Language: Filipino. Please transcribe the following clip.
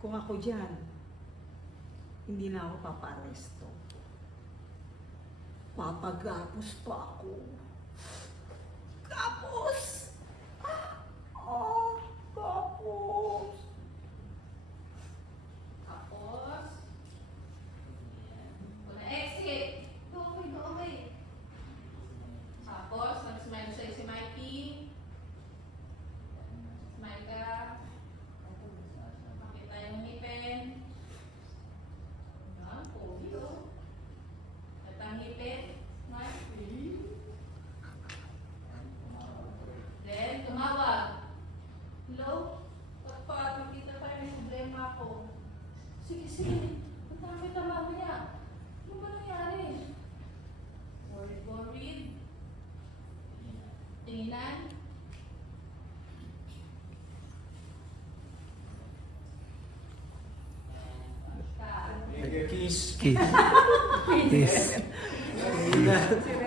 Kung ako dyan, hindi na ako paparesto. Papagapos pa ako. Gapos! Gapos! Tapos, kung na-exit, okay. Tapos, nag-smile sa'yo si Mikey. Smile ka. Makita yung ngipin. Yan, pogi oh. At ang ngipin. Smile. Then, tumawag. Hello? Pagpag, nakita tayo, may problema ako. Sige. Ang dami-tama mo niya. Ano ba nangyari? Worried. Tinginan. Kiss. Kiss. Kiss. Kiss.